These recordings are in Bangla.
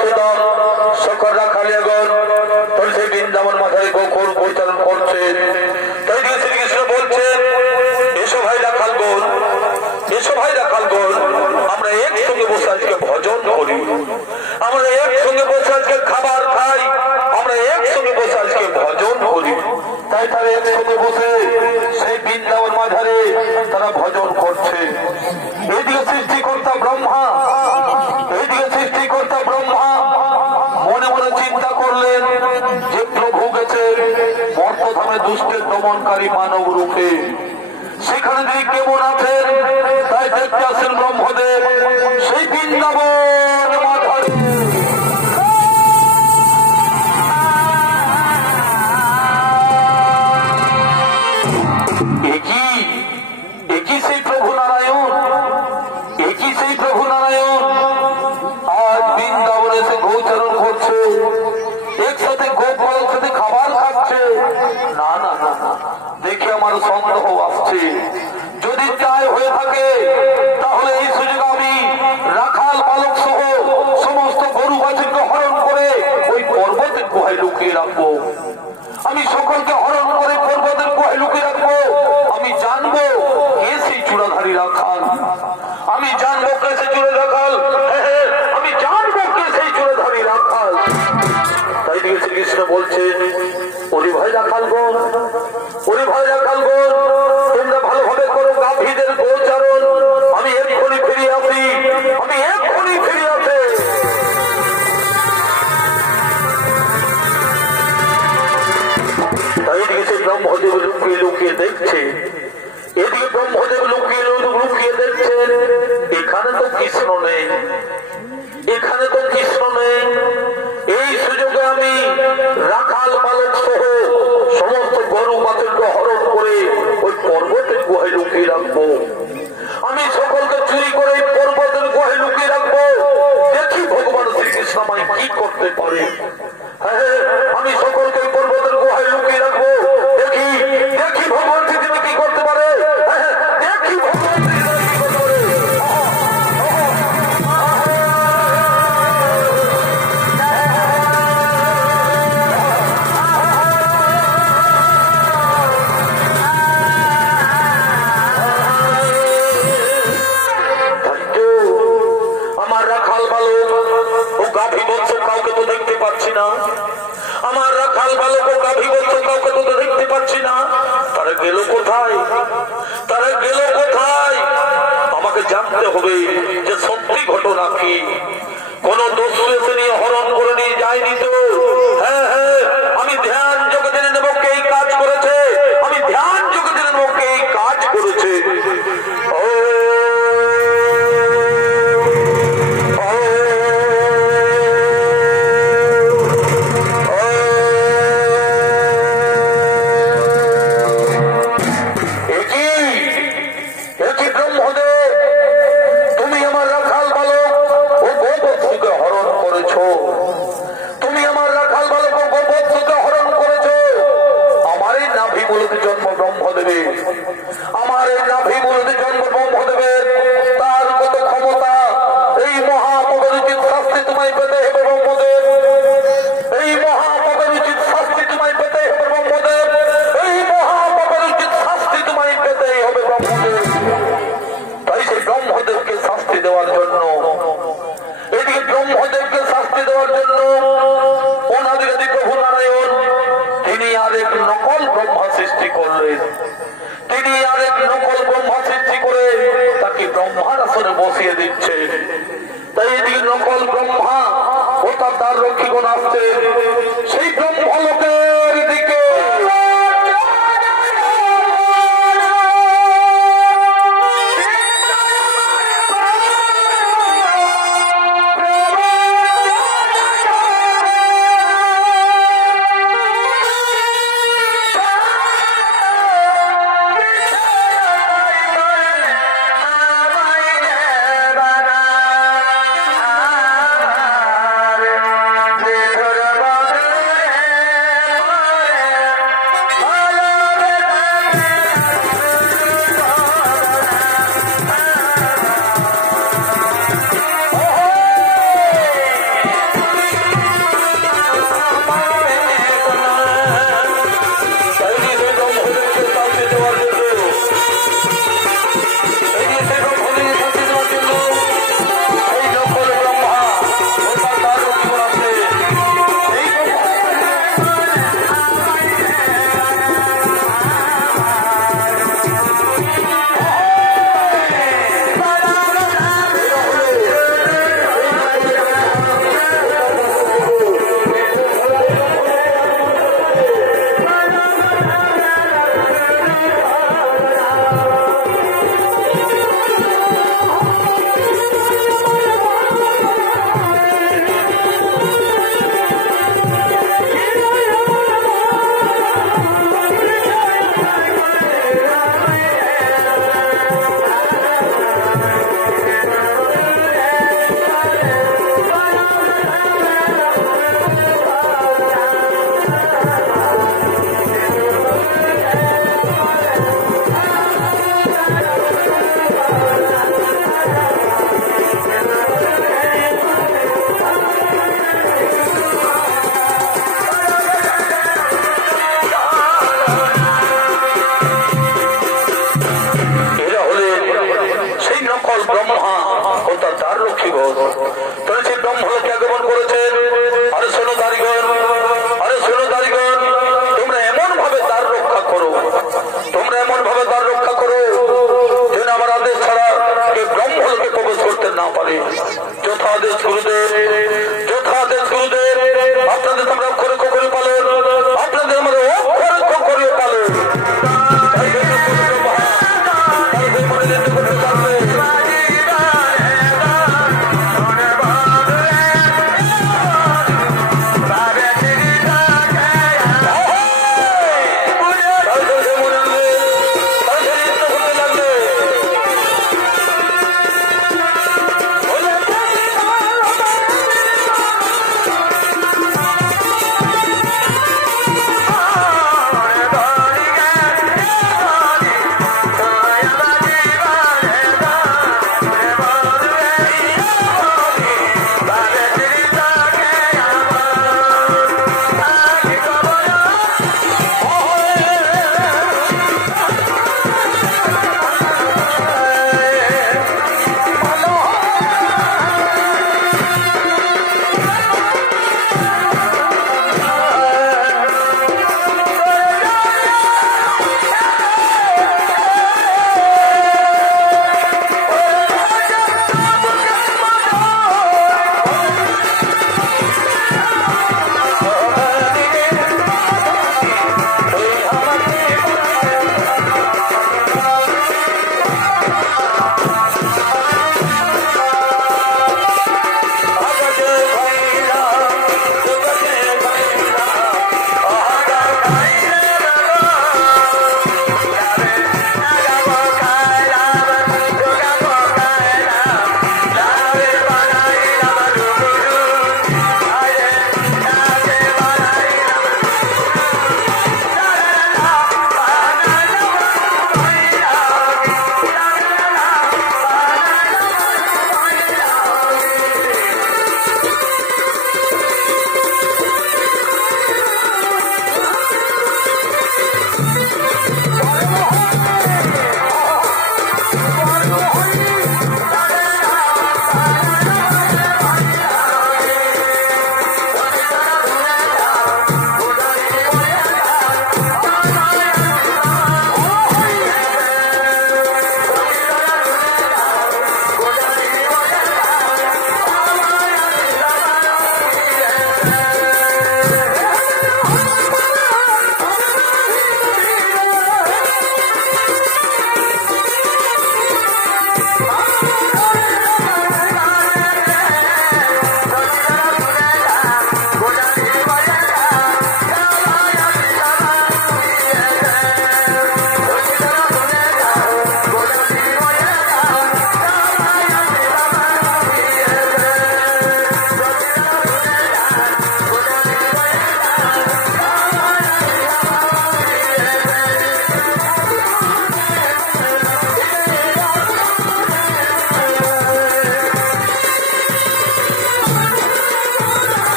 অচ্যুতম সকল রাখালিয়াগণ তুলসী বৃন্দাবন মাথায় গোকুল পরিচালন করছেন। তাই দিয়ে শ্রীকৃষ্ণ বলছেন, এসো ভাই রাখালগণ, এসো ভাই রাখালগণ, আমরা একসঙ্গে বসে আজকে ভজন করি, আমরা একসঙ্গে বসে আজকে খাবার খাই, আমরা একসঙ্গে বসে আজকে ভজন করি। তাই তারা একসঙ্গে বসে সেই বৃন্দাবন মাঝারে তারা ভজন করছে। এইদিকে সৃষ্টিকর্তা ব্রহ্মা, এইদিকে সৃষ্টিকর্তা ব্রহ্মা মনে মনে চিন্তা করলেন যে প্রভু গেছে মর্তধামে দুষ্টের দমনকারী মানব রূপে, সেখানে তিনি কেমন আছেন তাই দেখতে আসেন ব্রহ্মদেব সেই বৃন্দাবন মাঝারে। একই সেই প্রভু নারায়ণ, একই সেই প্রভু নারায়ণ আজ বৃন্দাবনে এসে গোচরণ করছে, একসাথে গোপালের সাথে খাবার খাচ্ছে। না না না, দেখে আমার সন্দেহ আসছে। যদি তাই হয়ে থাকে তাহলে এই সুযোগ আমি রাখাল বালক সহ সমস্ত গরু বাছুরকে হরণ করে ওই পর্বতের গুহায় লুকিয়ে রাখবো। আমি সকলকে হরণ করে পর্বতের গুহায় লুকিয়ে রাখবো। আমি জানবো কে সেই চূড়াধারী রাখাল, আমি জানবো কে সেই চূড়া রাখাল, আমি জানবো কে সেই চূড়াধারী রাখাল। তাই দিয়ে শ্রীকৃষ্ণ বলছেন, ওরে ভাই রাখালগণ, ওরে ভাই রাখালগণ, তোমরা ভালোভাবে করো গাভীদের গোচারণ, আমি এক্ষুনি ফিরে আসি, আমি এক্ষুনি ফিরে আসি। তাই দিকে সেই ব্রহ্মদেব লুকিয়ে লুকিয়ে দেখছে, এদিকে ব্রহ্মদেব লুকিয়ে লুকিয়ে দেখছেন এখানে তো কৃষ্ণ নেই, এখানে তো কৃষ্ণ নেই। এই সুযোগে আমি রাখাল বালক সহ সমস্ত গরু বাছুরকে হরণ করে ওই পর্বতের গুহায় লুকিয়ে রাখবো। আমি সকলকে চুরি করে পর্বতের গুহায় লুকিয়ে রাখবো। দেখি ভগবান শ্রীকৃষ্ণ আমায় কি করতে পারে। আমি সকলকে পর্বতের গুহায় লুকিয়ে রাখবো। দেখি দেখি ভগবান শ্রীকৃষ্ণ কি করতে পারে, দেখি ভগবান কাউকে তো দেখতে পাচ্ছি না, আমার রাখাল বালক ও গাভী বলছে কাউকে তো দেখতে পাচ্ছি না। তারা গেল কোথায়, তারা গেল কোথায়? আমাকে জানতে হবে যে সত্যি ঘটনা কি। কোন দস্যু এসে নিয়ে হরণ করে নিয়ে যায়নি তো? হ্যাঁ হ্যাঁ, আমি ধ্যান যোগে জেনে নেব কে এই কাজ করেছে, আমি ধ্যান যোগে জেনে নেব কে এই কাজ করেছে। আমার এই নাভি মূলতে জন্ম ব্রহ্মদেবের, তার কত ক্ষমতা। এই মহাপরিচিত শাস্তি তোমায় পেতে হবে ব্রহ্মদেব, এই মহাপরিচিত শাস্তি তোমায় পেতে হবে ব্রহ্মদেব, এই মহাপরিচিত শাস্তি তোমায় পেতে হবে ব্রহ্মদেব। তাই সেই ব্রহ্মদেবকে শাস্তি দেওয়ার জন্য, এদিকে ব্রহ্মদেবকে শাস্তি দেওয়ার জন্য অনাদিকাদি প্রভু নারায়ণ তিনি আরেক নকল ব্রহ্মা সৃষ্টি করলেন। তিনি আরেক নকল ব্রহ্মা সৃষ্টি করে তাকে ব্রহ্মার আসনে বসিয়ে দিচ্ছে। তাই এদিকে নকল ব্রহ্মা ও তার রক্ষীগণ আসছে সেই ব্রহ্মলোকের দিকে।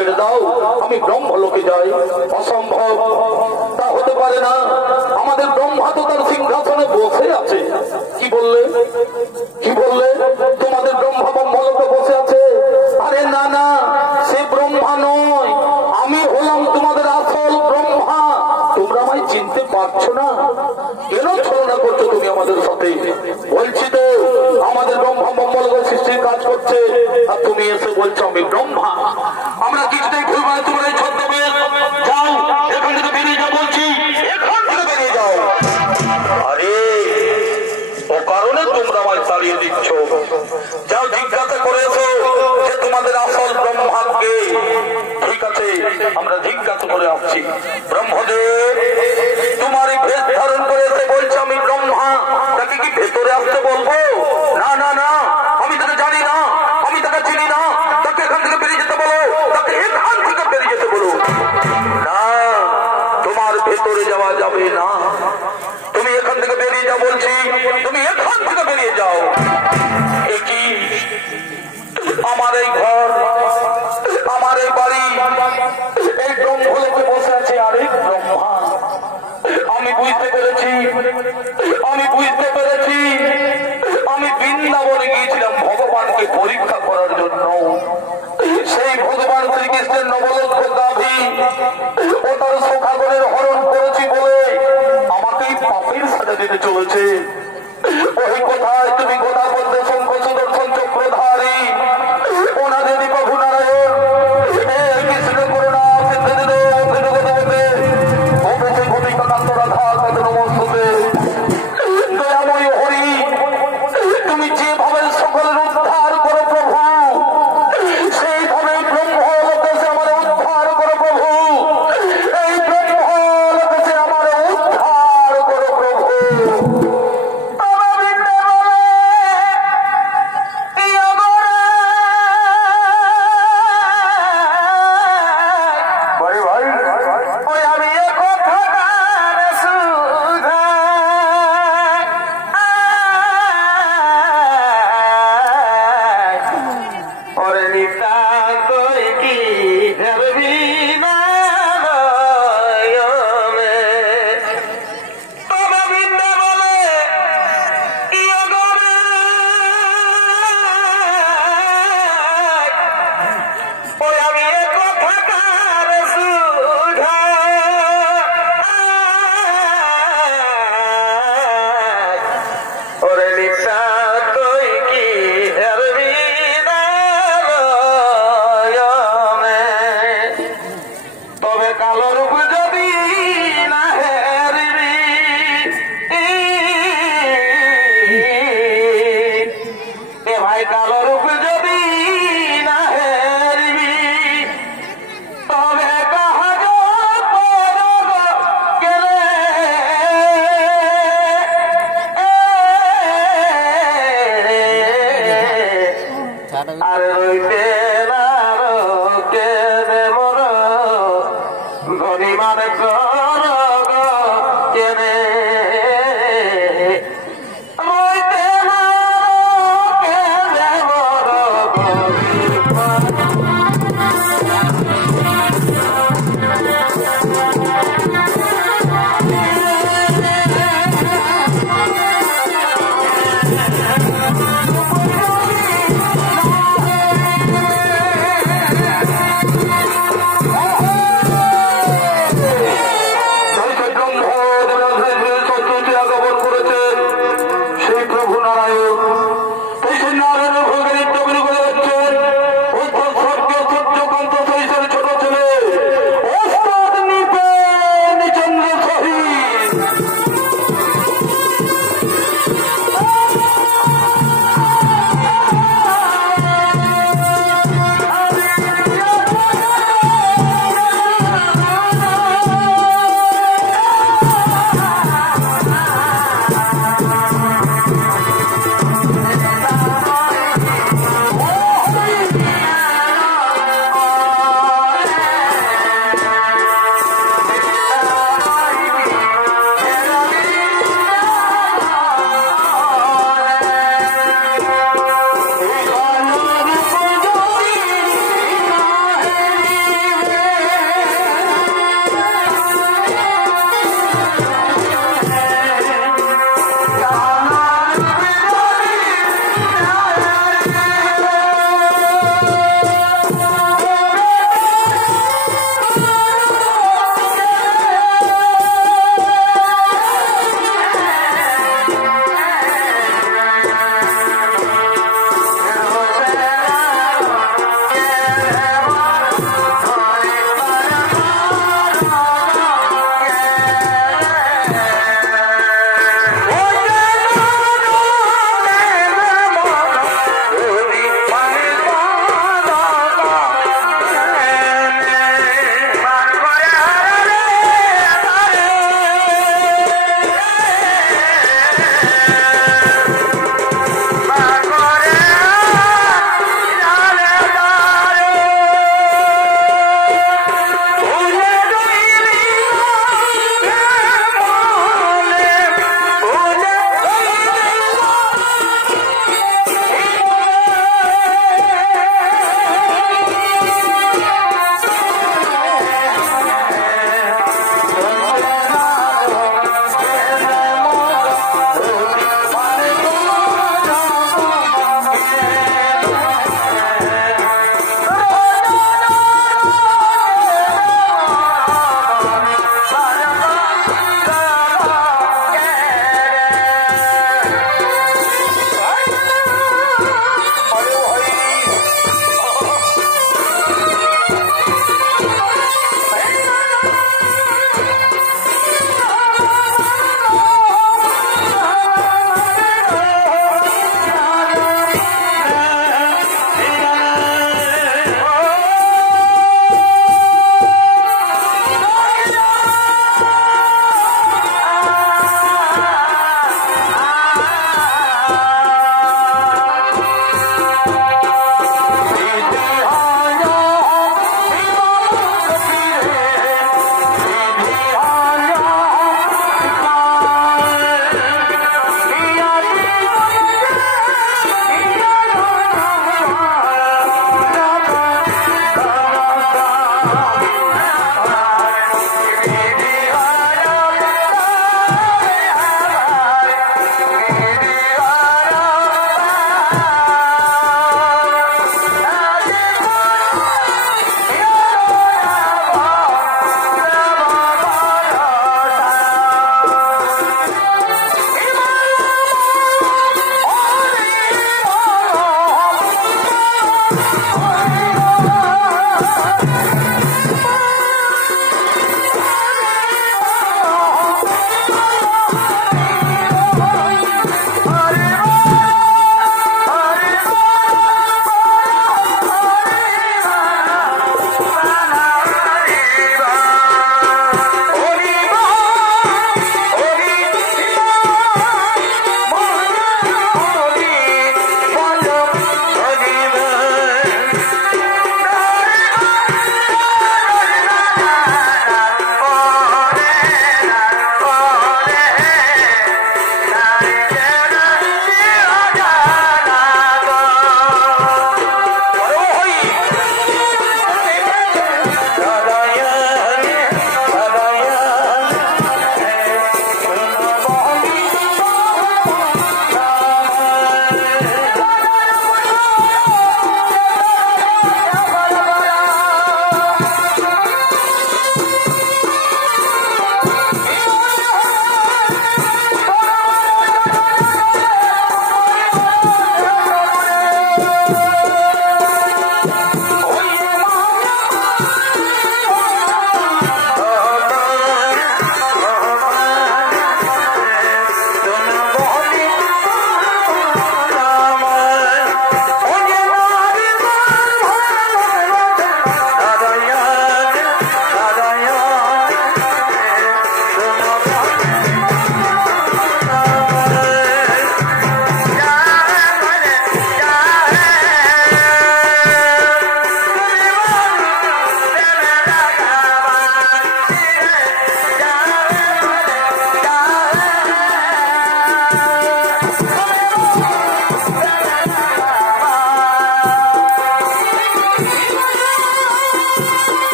ছেড়ে দাও, আমি ব্রহ্মলোকে যাই। অসম্ভব, তা হতে পারে না। আমাদের ব্রহ্মা তো তার সিংহাসনে বসে আছে। কি বললে, কি বললে? তোমাদের ব্রহ্মা ব্রহ্মলোকে বসে আছে? আরে না না, সে ব্রহ্মা নয়, আমি হলাম তোমাদের আসল ব্রহ্মা। তোমরা আমায় চিনতে পারছো না? কেন ছলনা করছো তুমি আমাদের সাথে? বলছি তো আমাদের ব্রহ্মা ব্রহ্মলোকের সৃষ্টির কাজ করছে, আর তুমি এসে বলছো আমি ব্রহ্মা। আমরা কিছুতেই ভুল মানে তোমার এই ছদ্মবেশ। যাও এখান থেকে বেরিয়ে যাও বলছি, এখান থেকে বেরিয়ে যাও। আরে ও কারণে তোমরা আমায় তাড়িয়ে দিচ্ছ? যাও জিজ্ঞাসা করেছো যে তোমাদের আসল ব্রহ্মাকে। ঠিক আছে, আমরা জিজ্ঞাসা করে আসছি। ব্রহ্মদেব তোমারই ভেদ ধারণ করেছে, বলছে আমি ব্রহ্মা, তাকে কি ভেতরে আসতে বলবো? না না না, আমি তাকে জানি না, আমি তাকে চিনি না, তাকে এখান থেকে বেরিয়ে যেতে বলো, তাকে এখান থেকে বেরিয়ে যেতে বলো। না, তোমার ভেতরে যাওয়া যাবে না, তুমি এখান থেকে বেরিয়ে যাও বলছি, তুমি এখান থেকে বেরিয়ে যাও। কি আমার এই ঘর, আমার এই বাড়ি, এই ব্রহ্মলোকে বসে আছে আরেক ব্রহ্মা। আমি বুঝতে পেরেছি, আমি বুঝতে পেরেছি। আমি বৃন্দাবনে গিয়েছিলাম ভগবানকে পরীক্ষা করার জন্য। সেই ভগবান শ্রীকৃষ্ণের নবলক্ষ গাভী ও তার সখাগণের হরণ করেছি বলে আমাকেই পাপের সাজা দিতে চলেছে। ওই কোথায় তুমি গোটা মধ্যে শঙ্খ সুদর্শন চক্রধারী ওনাদের প্রভু নারায়ণ কৃষ্ণ করুণা দয়াময় হরি, তুমি যেভাবে সকলের উদ্ধার করো প্রভু, সেইভাবে ব্রহ্মলোকে আমার উদ্ধার করো প্রভু। এই ব্রহ্মলোকে আমার উদ্ধার করো প্রভু।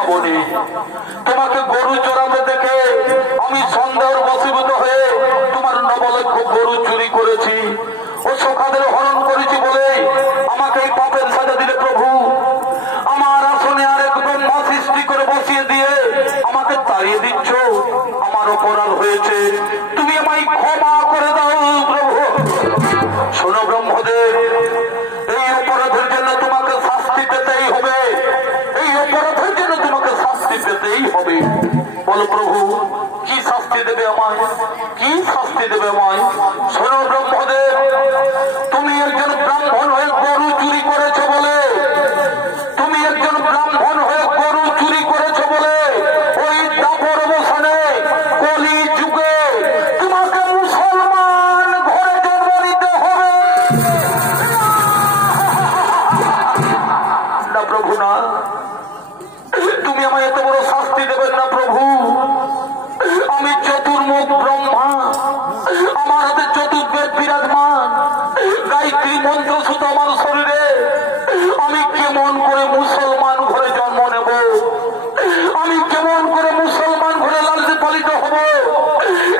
বৃন্দাবনে তোমাকে গরু চড়াতে দেখে আমি সন্দেহের বশীভূত হয়ে তোমার নবলক্ষ গরু চুরি করেছি ও সখাদের হরণ করেছি বলে আমাকে এই পাপের সাজা দিলে প্রভু। আমার আসনে আরেক ব্রহ্মা সৃষ্টি করে বসিয়ে দিয়ে আমাকে তাড়িয়ে দিচ্ছ। আমার অপরাধ হয়েছে, তুমি আমায় ক্ষমা করে দাও প্রভু। শোনো ব্রহ্মদেব, এই অপরাধের জন্য তোমাকে শাস্তি পেতেই হবে, এই অপরাধের জন্য তোমাকে শাস্তি পেতেই হবে। বলো প্রভু, কি শাস্তি দেবে আমায়, কি শাস্তি দেবে আমায়? শোনো ব্রহ্মদেব, তুমি একজন ব্রাহ্মণ হয়ে গরু চুরি করেছো বলে, তুমি একজন ব্রাহ্মণ হয়ে গরু চুরি করেছো বলে ওই দাপর অবসানে কলি যুগে তোমাকে মুসলমান ঘরে জন্ম নিতে হবে। না প্রভু না, তুমি আমায় এত বড় শাস্তি দেবেন না প্রভু। আমি চতুর্মুখ ব্রহ্মা, আমার হাতে চতুর্বেদ বিরাজমান, গায়ত্রী মন্ত্র শুধু আমার শরীরে। আমি কেমন করে মুসলমান ঘরে জন্ম নেব, আমি কেমন করে মুসলমান ঘরে লালিত পালিত হব?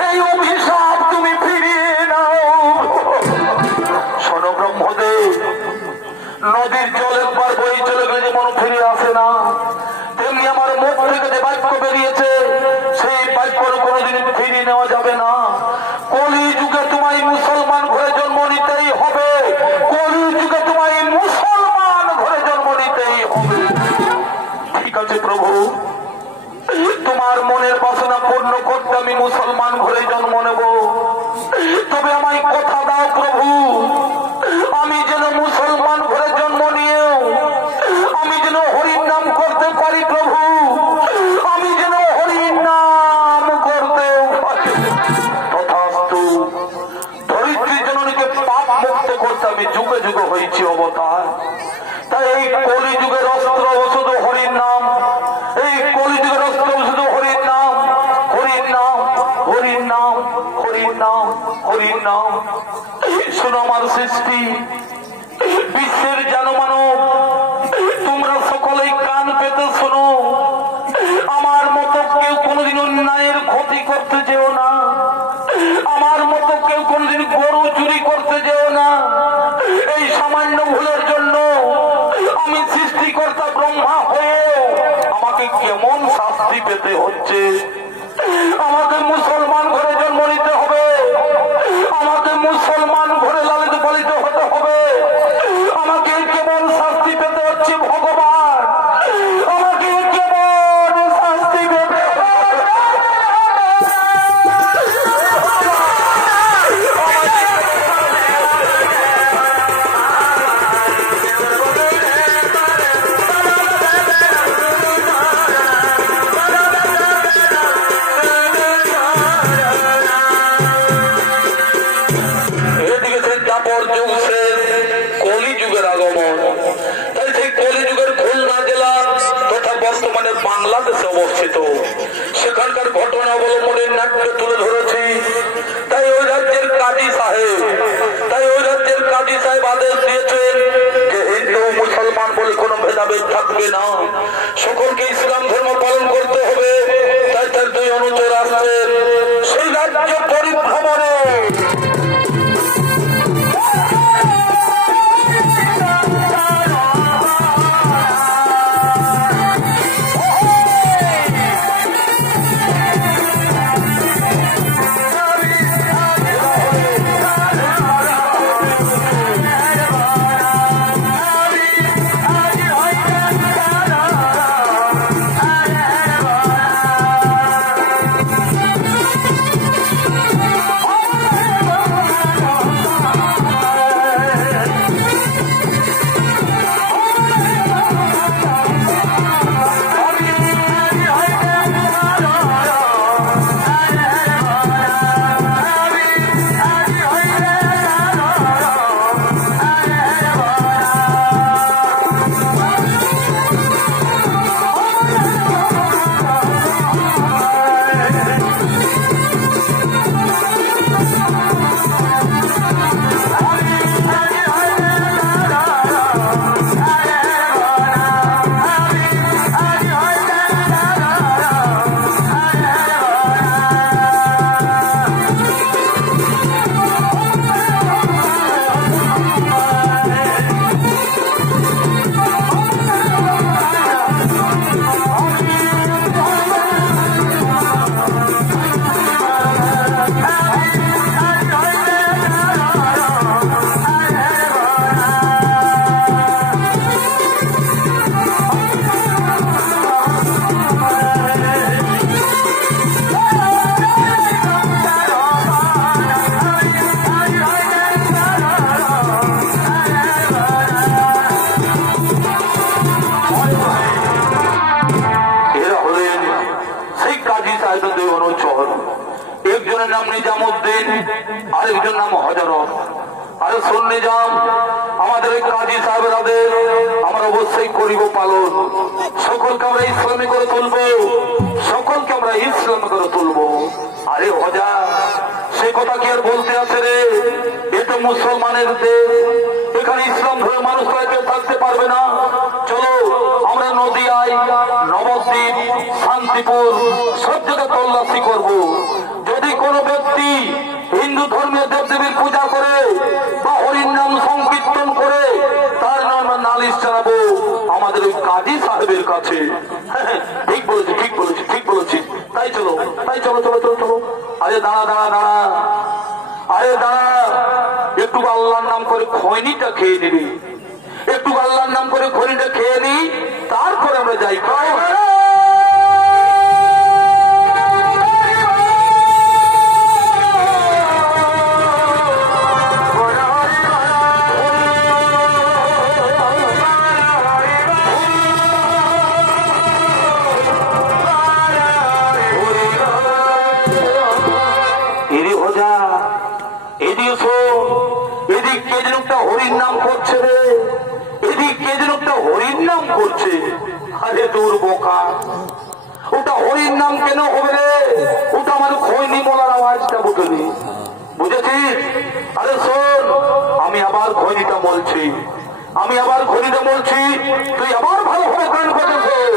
এই অভিশাপ তুমি ফিরিয়ে নাও। শোনো ব্রহ্মদেব, নদীর জল একবার বই চলে গেলে যেমন ফিরে আসে না, তেমনি আমার মুখ থেকে যে বাক্য বেরিয়েছে সেই বাক্যর কোনোদিন ফিরিয়ে নেওয়া যাবে না। কলি যুগে তোমায় মুসলমান ঘরে জন্ম নিতেই হবে, কলি যুগে তোমায় মুসলমান ঘরে জন্ম নিতেই হবে। ঠিক আছে প্রভু, তোমার মনের বাসনা পূর্ণ করতে আমি মুসলমান ঘরে জন্ম নেব। তবে আমায় কথা দাও প্রভু, আমি যেন মুসলমান ঘরে জন্ম নিয়েও আমি যেন হরির নাম করতে পারি প্রভু, আমি যেন হরির নাম করতে পারি। তথাস্তু। ধরিত্রী জননীকে পাপ মুক্ত করতে আমি যুগে যুগে হয়েছি অবতার। তাই এই কলি যুগের অস্ত্র শুধু হরির নাম, এই কলি যুগের অস্ত্র শুধু হরির নাম, হরির নাম, হরির নাম, হরির নাম, হরির নাম। শোনো আমার সৃষ্টি, বিশ্বের জনমানব, তোমরা সকলেই কান পেতে শোনো। আমার মতো কেউ কোনোদিন অন্যায়ের ক্ষতি করতে যেও না, আমার মতো কেউ কোনোদিন গরু চুরি করতে যেও না। এই সামান্য ভুলের জন্য আমি সৃষ্টিকর্তা ব্রহ্মা হয়ে আমাকে কেমন শাস্তি পেতে হচ্ছে। আমাকে মুসলমান ঘরে জন্ম নিতে হবে, আমাকে মুসলমান ঘরে লালিত পালিত হতে হবে। আমাকে কেমন শাস্তি পেতে হচ্ছে ভগবান, আমাকে কেমন শাস্তি পেতে বাংলাদেশে অবস্থিত। সেখানকার ঘটনা অবলম্বনের নাট্য তুলে ধরেছি। তাই ওই রাজ্যের কাজী সাহেব আদেশ দিয়েছেন যে হিন্দু মুসলমান বলে কোনো ভেদাভেদ থাকবে না, সকলকে ইসলাম ধর্ম পালন করতে হবে। তাই তার দুই অনুচর আসছেন সেই রাজ্য পরিভ্রমণে। সহচর। একজনের নাম নিজামুদ্দিন, আরেকজন নাম হযরত। আরে শোন নিজাম, আমাদের ওই কাজী সাহেবের আদেশ আমরা অবশ্যই করিব পালন। সকলকে আমরা ইসলামী করে তুলবো, সকলকে আমরা ইসলামী করে তুলবো। আরে হজা, সে কথা কি আর বলতে আছে রে? এটা মুসলমানের দেশ, এখানে ইসলাম ধরে মানুষরা কেউ থাকতে পারবে না। চলো আমরা নদিয়ায়, নবদ্বীপ, শান্তিপুর সব জায়গায় তল্লাশি করবো। যদি কোনো ব্যক্তি হিন্দু ধর্মীয় দেবদেবীর পূজা করে বা হরির নাম সংকীর্তন করে, তার নাম নালিশ জানাবো আমাদের ওই কাজী সাহেবের কাছে। ঠিক বলেছি, ঠিক বলেছি, ঠিক বলেছি। তাই চলো, তাই চলো, চলো চলো চলো। আরে দাঁড়া দাঁড়া দাঁড়া, আরে দাঁড়া, একটু আল্লাহর নাম করে খৈনিটা খেয়ে নিবি, একটু আল্লাহর নাম করে খৈনিটা খেয়ে নি, তারপরে আমরা যাই। এদিক কে যেন একটা হরির নাম করছে রে, এদিক কে যেন একটা হরির নাম করছে। আরে তোর বোকা, ওটা হরির নাম কেন হবে রে? ওটা আমার খৈনি বলার আওয়াজটা বুঝলি, বুঝেছিস? আরে শোন, আমি আবার খৈনিটা বলছি, আমি আবার খৈনিটা বলছি, তুই আবার ভালোভাবে গান করছিস।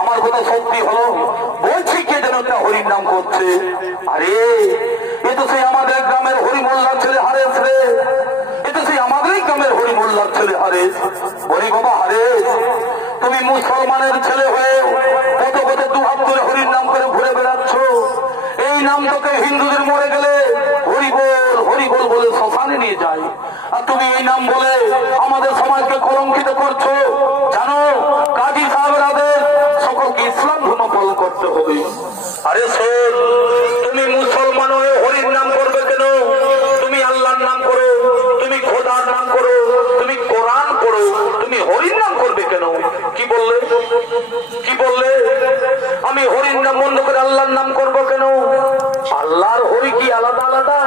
আমার কথা সত্যি হলো, বলছি কে যেন একটা হরির নাম করছে। আরে এ তো সেই আমাদের গ্রামের হরি মোল্লার ছেলে হারেস রে, এ তো সেই আমাদেরই গ্রামের হরি মোল্লার ছেলে হারেস। হরি বাবা হারেস, তুমি মুসলমানের ছেলে হয়ে কত কত দুহাত করে হরির নাম করে ঘুরে বেড়াচ্ছ। এই নাম তোকে হিন্দুদের মরে গেলে হরি বল বলে শ্মশানে নিয়ে যায়, আর তুমি এই নাম বলে আমাদের সমাজকে কলঙ্কিত করছো। জানো কি বললে? আমি হরির নাম বন্ধ করে আল্লাহর নাম করব কেন? আল্লাহর হরি কি আলাদা আলাদা?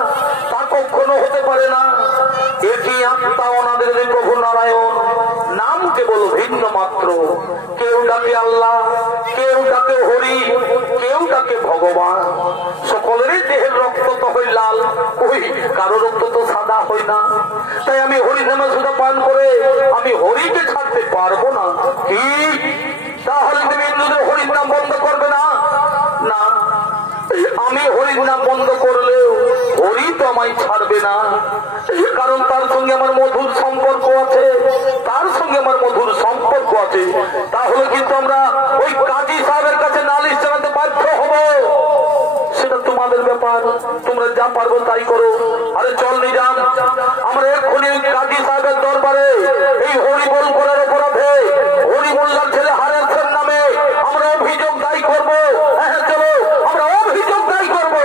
তা কখনো হতে পারে না। একই আত্মা ওনাদের প্রভু নারায়ণ, নাম কেবল ভিন্ন মাত্র। কেউ ডাকে আল্লাহ, কেউ ডাকে হরি, কেউ ডাকে ভগবান। সকলেরই দেহের রক্ত তো হয় লাল, ওই কারো রক্ত তো সাদা হয় না। তাই আমি হরি নামে সুধা পান করে আমি হরিকে ছাড়তে পারবো না। কি তাহলে তুমি হিন্দুদের হরির নাম বন্ধ করবে না? না, আমি হরির নাম বন্ধ করলেও হরি তো আমায় ছাড়বে না, কারণ তার সঙ্গে আমার মধুর সম্পর্ক আছে, তার সঙ্গে আমার মধুর সম্পর্ক আছে। তাহলে কিন্তু আমরা ওই কাজী সাহেবের কাছে নালিশ জানাতে বাধ্য হব। সেটা তোমাদের ব্যাপার, তোমরা যা পারবো তাই করো। আরে চল নিজাম, আমরা এক্ষুনি কাজী সাহেবের দরবারে এই হরিবোল করার অপরাধে হরিবোল্লার ছেলে হারের নামে আমরা অভিযোগ দায়ী করবো। হ্যাঁ চলো, আমরা অভিযোগ দায়ী করবো।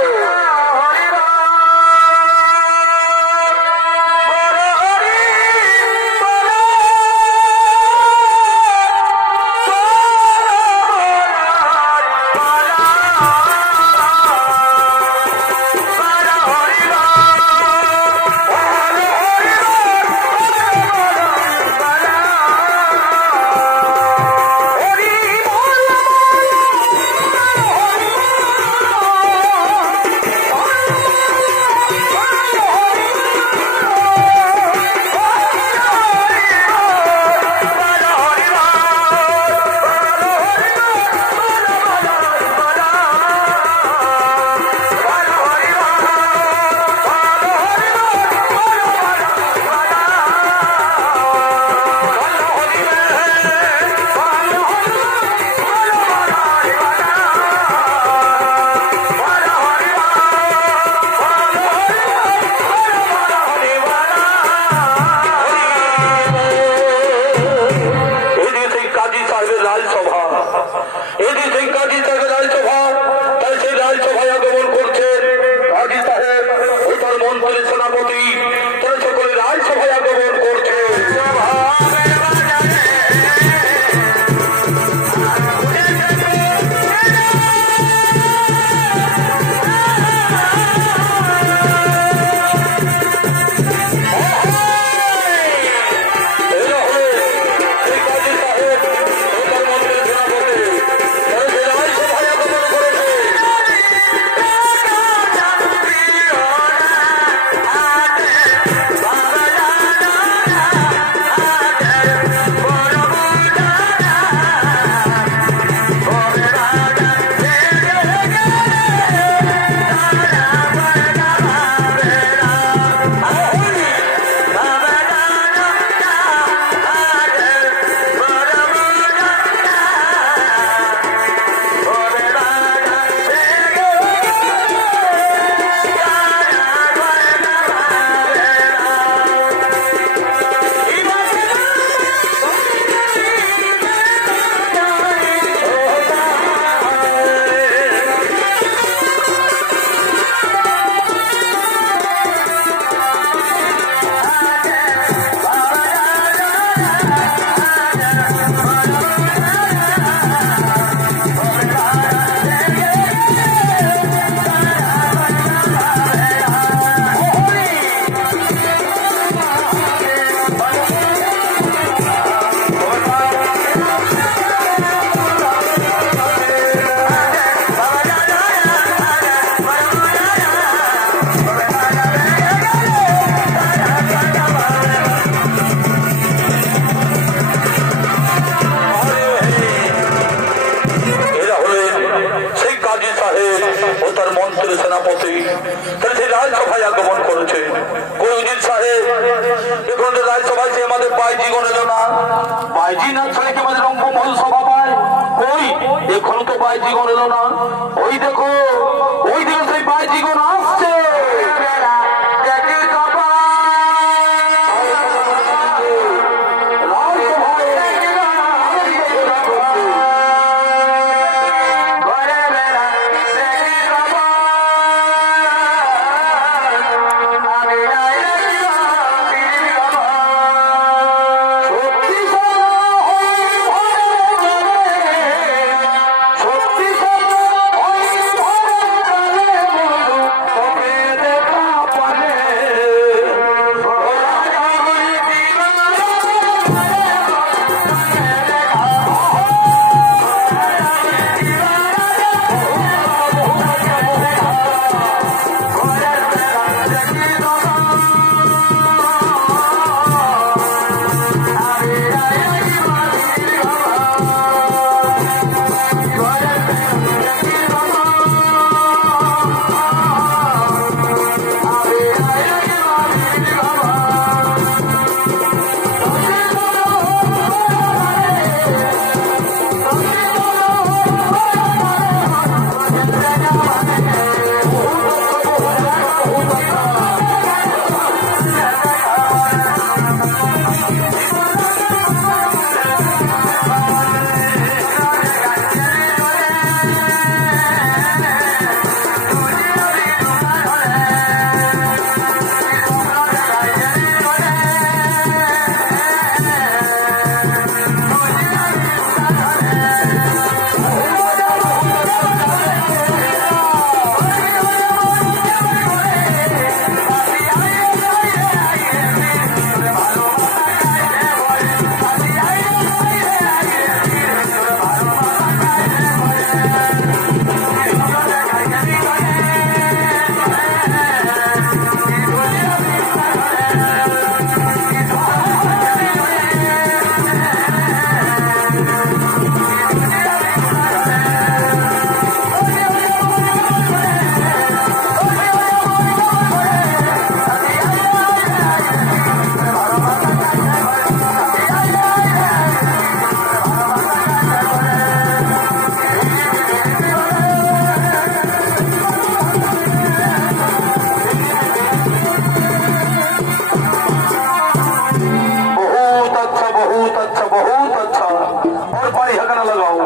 और बढ़िया गाना लगाओ,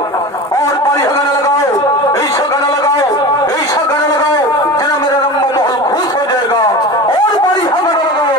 और बढ़िया गाना लगाओ, ऐसा गाना लगाओ, ऐसा गाना लगाओ जना मेरा रंग महल खुश हो जाएगा। और बढ़िया गाना लगाओ।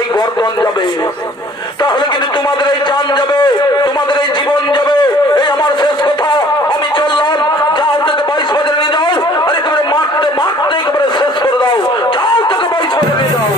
এই গর্দন যাবে, তাহলে কিন্তু তোমাদের এই জান যাবে, তোমাদের এই জীবন যাবে। এই আমার শেষ কথা, আমি চললাম। যাও থেকে 22 বাজারে নিয়ে যাও, আর একেবারে মারতে মারতে একেবারে শেষ করে দাও। যাও থেকে 22 বাজারে নিয়ে যাও।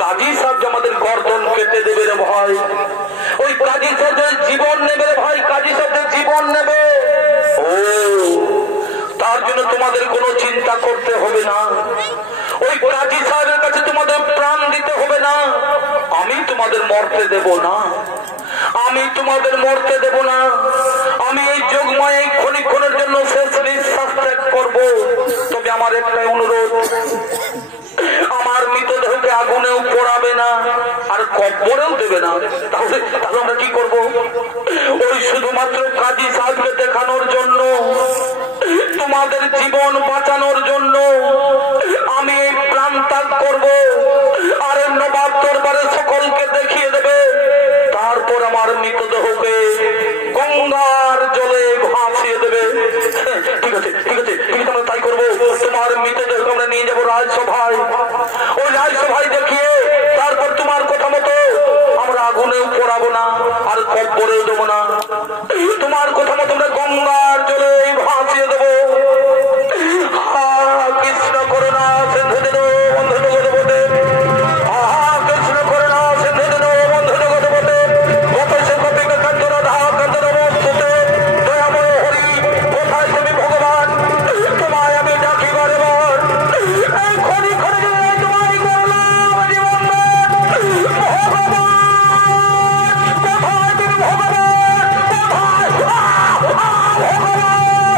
কাজী সাহেব আমাদের গর্দন কেটে দেবে রে ভাই, ওই কাজী সাহেবের জীবন নেবে রে ভাই, কাজী সাহেবের জীবন নেবে। ও তার জন্য তোমাদের কোনো চিন্তা করতে হবে না, ওই কাজী সাহেবের কাছে তোমাদের প্রাণ দিতে হবে না। আমি তোমাদের মরতে দেব না, আমি তোমাদের মরতে দেব না। আমি এই যোগময় এই ক্ষণিক্ষণের জন্য শেষ নিঃশ্বাস ত্যাগ করবো। তবে আমার একটাই অনুরোধ, আমার মৃতদেহকে আগুনেও পোড়াবে না আর কব্বরেও দেবে না। তাহলে আমরা কি করব? ওই শুধুমাত্র কাজী সাহেবকে দেখানোর জন্য, তোমাদের জীবন বাঁচানোর জন্য আমি এই প্রাণ ত্যাগ করবো। আর নবাব দরবারে সকলকে দেখিয়ে দেবে, তারপর আমার মৃতদেহকে গঙ্গার জলে ভাসিয়ে দেবে। ঠিক আছে ঠিক আছে ঠিক আছে, আমরা তাই করবো। তোমার মৃতদেহকে আমরা নিয়ে যাবো রাজসভায়, ওই রাজসভায় দেখিয়ে তারপর তোমার কথা মতো আমরা আগুনেও পোড়াবো না আর কব্বরেও দেবো না, তোমার কথা মতো আমরা গঙ্গার জলে ভাসিয়ে দেবো। কৃষ্ণ করুণা সিন্ধু দিন বন্ধু জগৎপতে, কৃষ্ণ করুণা সিন্ধু দিন বন্ধু জগৎপতে, কত সে কপিকে কাঞ্চন রাধা কাঞ্চন বস্তুতে, দয়াময় হরি কোথায় তুমি ভগবান, তোমায় আমি ডাকি বারবার। এই খনি খনি তোমায় করলাম জীবন ভগবান, কোথায় তুমি ভগবান, কোথায় ভগবান।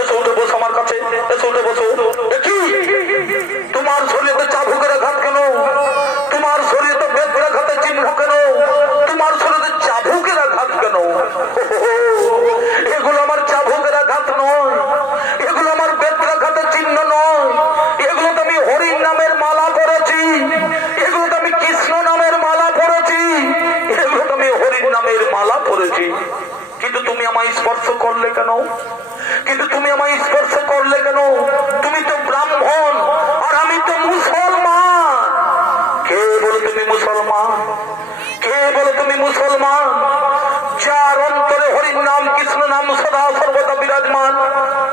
এসে উঠে বসো আমার কাছে, এসে উঠে বসো। দেখি তোমার শরীরে চাবুকের আঘাত কেন? তোমার শরীরে বেতের আঘাতে চিহ্ন কেন? তোমার শরীরে চাবুকের আঘাত কেন? এগুলো আমার চাবুকের আঘাত নয়, এগুলো আমার বেতের আঘাতের চিহ্ন নয়, এগুলো তো আমি হরির নামের মালা পরেছি, এগুলো তো আমি কৃষ্ণ নামের মালা পরেছি, এগুলো তো আমি হরির নামের মালা পরেছি। কিন্তু তুমি আমায় স্পর্শ করলে কেন? কিন্তু তুমি আমায় স্পর্শ করলে কেন? তুমি তো ব্রাহ্মণ আর আমি তো মুসলমান। কে বলো তুমি মুসলমান? কে বলো তুমি মুসলমান? যার অন্তরে হরির নাম কৃষ্ণ নাম সদা সর্বদা বিরাজমান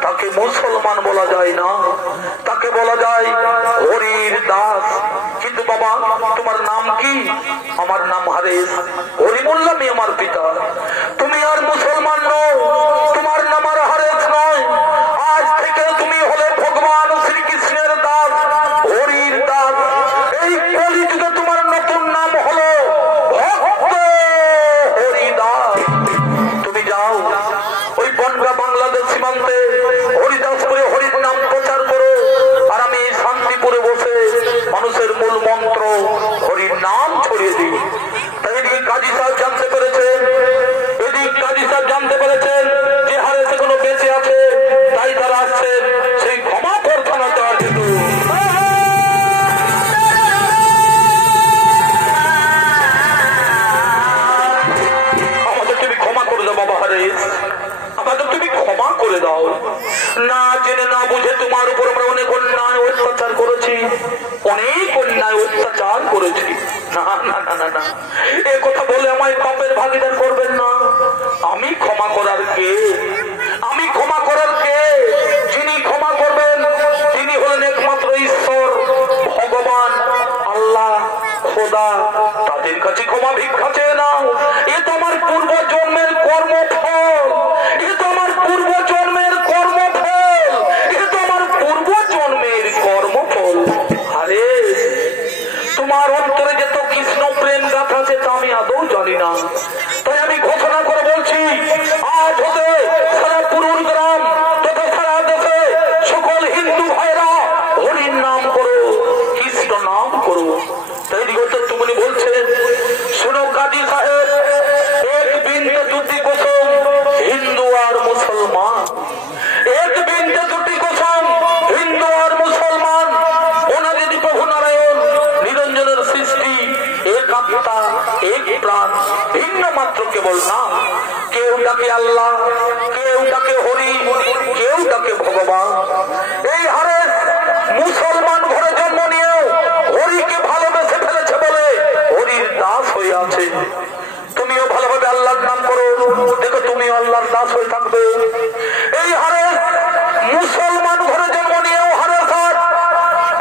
তাকে মুসলমান বলা যায় না, তাকে বলা যায় হরির দাস। কিন্তু বাবা তোমার নাম কি? আমার নাম হারেস, হরিমুল্লামি আমার পিতা। তুমি আর মুসলমান নও, তোমার নাম আর হারেস নয়। আজ থেকে তুমি হলে ভগবান শ্রীকৃষ্ণের দাস, হরির দাস। এই কলিযুগে তোমার নতুন নাম হলো ভক্ত হরিদাস। তুমি যাও ওই বনগা বাংলাদেশ সীমান্তে হরিদাসপুরে হরির নাম প্রচার করো, আর আমি শান্তিপুরে বসে মানুষের মূল মন্ত্র হরির নাম ছড়িয়ে দিই। তাই এদিকে কাজী সাহেব জানতে পেরেছেন, এদিকে কাজী সাহেব জানতে পেরেছেন যে হারে সেগুলো বেঁচে আছে, তাই তারা আসছেন সেই ক্ষমা প্রার্থনা দেওয়ার জন্য। আমাদের তুমি ক্ষমা করে দাও বাবা হারেস, আমাদের তুমি ক্ষমা করে দাও। না জেনে না বুঝে তোমার উপর আমরা অনেক অন্যায় অত্যাচার করেছি, অনেক অন্যায় অত্যাচার করেছি। না না না না না, এ কথা বলে আমায় পাপের ভাগিদার করবেন না। আমি ক্ষমা করার কে? আমি ক্ষমা করার কে? যিনি ক্ষমা করবেন তিনি হলেন একমাত্র ঈশ্বর, ভগবান, আল্লাহ, খোদা। তাদের কাছে ক্ষমা ভিক্ষা চেয়ে নাও। এ তো আমার পূর্ব জন্মের কর্মফল, এ তো আমার পূর্ব জন্মের কর্মফল, এ তো আমার পূর্ব জন্মের কর্মফল। আরে তোমার অন্তরে যে তো কৃষ্ণ প্রেম গাথা আছে তা আমি আদৌ জানি না। তাই আমি ঘোষণা করে বলছি, আজ হতে সারা পুরুর গ্রাম তথা সারা দেশে সকল হিন্দু ভাইরা হরির নাম করো, কৃষ্ণ নাম করো। তাই দিগত তুমি বলছেন, শোনো কাজী সাহেব, এক বিন্দু দুটি কসম হিন্দু আর মুসলমান, এক বিন্দু দুটি কসম হিন্দু আর মুসলমান। ওনা যদি প্রভু নারায়ণ নিরঞ্জনের সৃষ্টি, এক আত্মা এক প্রাণ, ভিন্ন মাত্র কেবল না। কেউ ডাকে আল্লাহ, কেউ ডাকে হরি, কেউ ডাকে ভগবান। এই হারে মুসলমান ঘরে জন্ম নিয়েও হরিকে ভালোবেসে ফেলেছে বলে হরির দাস হয়ে আছে। তুমিও ভালোভাবে আল্লাহর নাম করো, দেখো তুমিও আল্লাহর দাস হয়ে থাকবে। এই হারে মুসলমান ঘরে জন্ম নিয়েও হারে সার,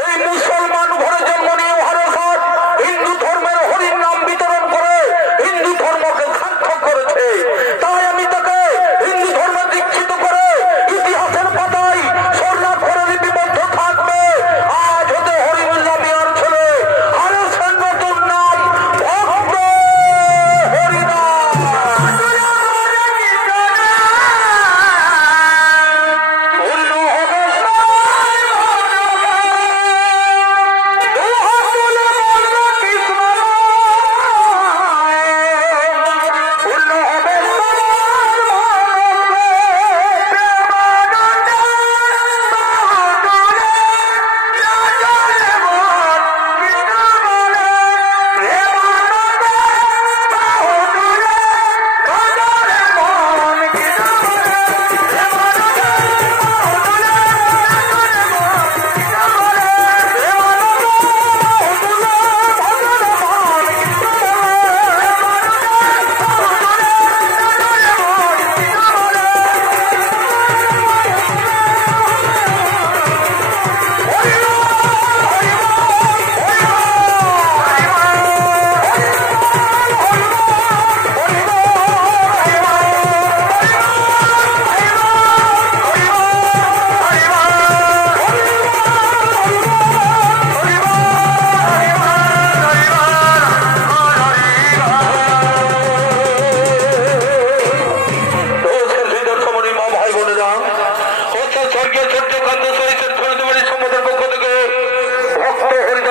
এই মুসলমান ঘরে জন্ম নিয়েও হারে সার হিন্দু ধর্মের হরির নাম বিতরণ করে হিন্দু ধর্মকে সার্থক করেছে। তাই আমি তাকে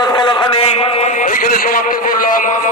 কথাখানি এইখানে সমাপ্ত করলাম।